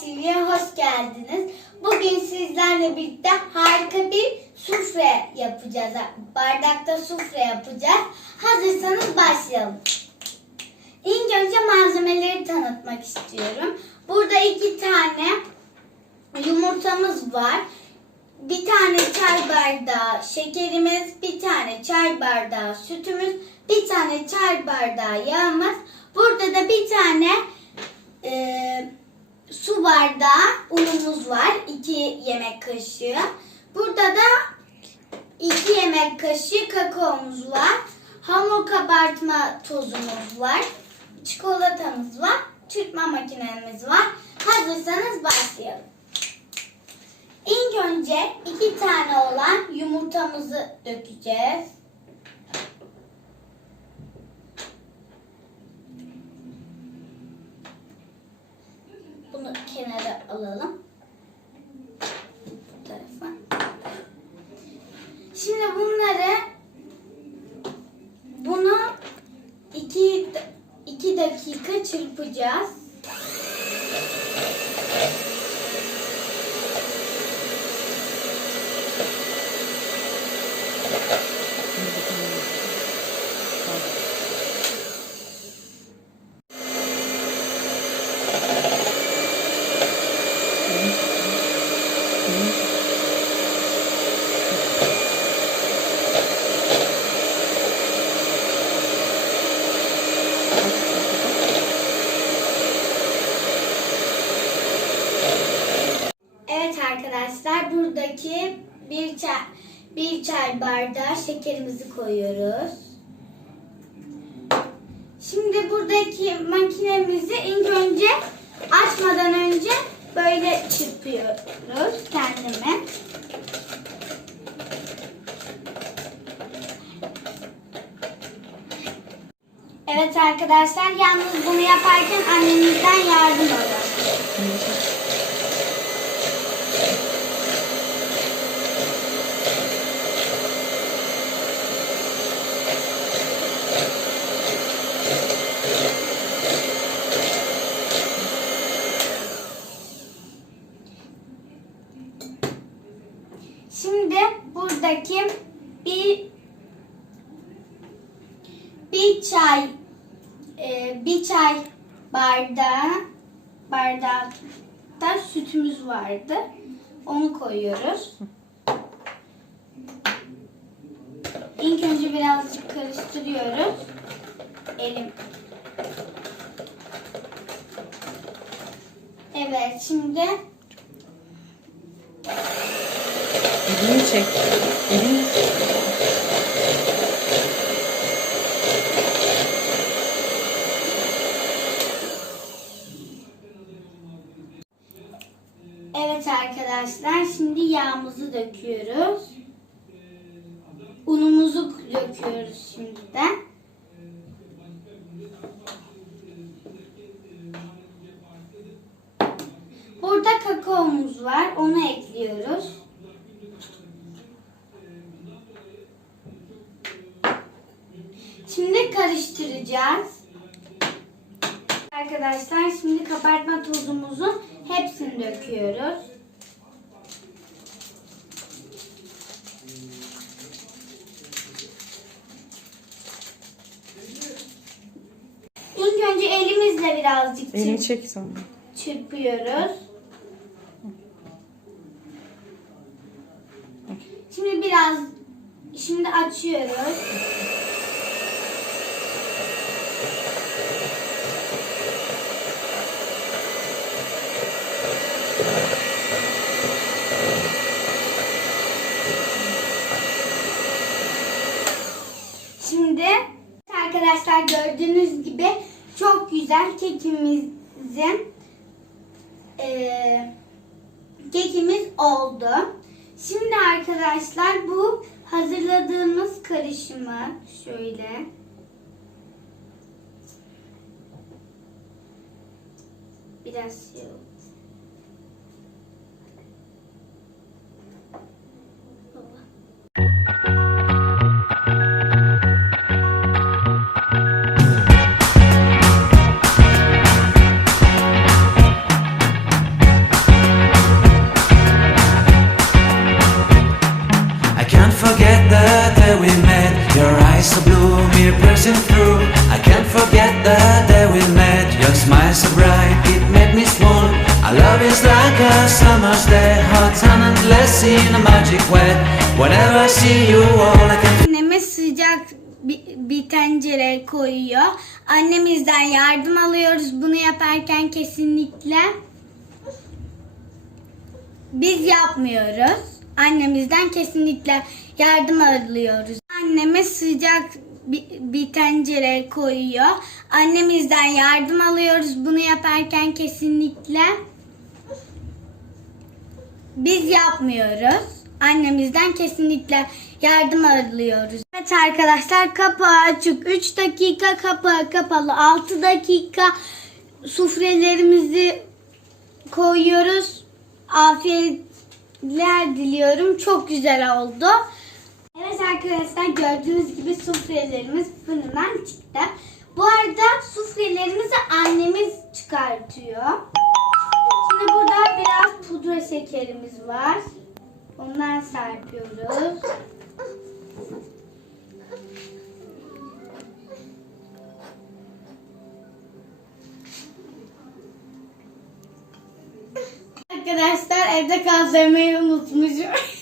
TV'ye hoş geldiniz. Bugün sizlerle birlikte harika bir sufle yapacağız. Bardakta sufle yapacağız. Hazırsanız başlayalım. İlk önce malzemeleri tanıtmak istiyorum. Burada iki tane yumurtamız var. Bir tane çay bardağı şekerimiz, bir tane çay bardağı sütümüz, bir tane çay bardağı yağımız. Burada da bir tane e, su bardağı unumuz var. 2 yemek kaşığı. Burada da 2 yemek kaşığı kakaomuz var. Hamur kabartma tozumuz var. Çikolatamız var. Çırpma makinemiz var. Hazırsanız başlayalım. İlk önce iki tane olan yumurtamızı dökeceğiz. Bunu kenara alalım. Bu tarafa. Şimdi bunları bunu iki, iki dakika çırpacağız. Evet arkadaşlar buradaki bir çay, bir çay bardağı şekerimizi koyuyoruz. Şimdi buradaki makinemizi ilk önce açmadan önce böyle çırpıyoruz kendime. Evet arkadaşlar yalnız bunu yaparken annemizden yardım alın. Şimdi buradaki bir bir çay e, bir çay bardağı bardakta sütümüz vardı. Onu koyuyoruz. İlk önce birazcık karıştırıyoruz. Elim. Evet şimdi Elini çek. Evet arkadaşlar şimdi yağımızı döküyoruz. Unumuzu döküyoruz şimdi de. Burada kakaomuz var. Onu ekliyoruz. Şimdi karıştıracağız. Arkadaşlar şimdi kabartma tozumuzun hepsini döküyoruz. İlk önce elimizle birazcık elini çırp- çek sonra. çırpıyoruz. Şimdi biraz şimdi açıyoruz. Şimdi arkadaşlar gördüğünüz gibi çok güzel kekimizin eee, kekimiz oldu. Şimdi arkadaşlar bu hazırladığımız karışımı şöyle biraz şey oldu. So bright, it made me swoon. Our love is like a summer's day, hot and endless in a magic way. Whenever I see you, all I can Annemiz sıcak bir, bir tencere koyuyor. Annemizden yardım alıyoruz bunu yaparken kesinlikle. Biz yapmıyoruz. Annemizden kesinlikle yardım alıyoruz. Annemiz sıcak bir, bir tencere koyuyor. Annemizden yardım alıyoruz bunu yaparken kesinlikle. Biz yapmıyoruz. Annemizden kesinlikle yardım alıyoruz. Evet arkadaşlar kapağı açık. 3 dakika kapağı kapalı. 6 dakika sufrelerimizi koyuyoruz. Afiyetler diliyorum. Çok güzel oldu. Arkadaşlar gördüğünüz gibi sufrelerimiz fırından çıktı. Bu arada sufrelerimizi annemiz çıkartıyor. Şimdi burada biraz pudra şekerimiz var. Ondan serpiyoruz. Arkadaşlar evde kaldırmayı unutmuşum.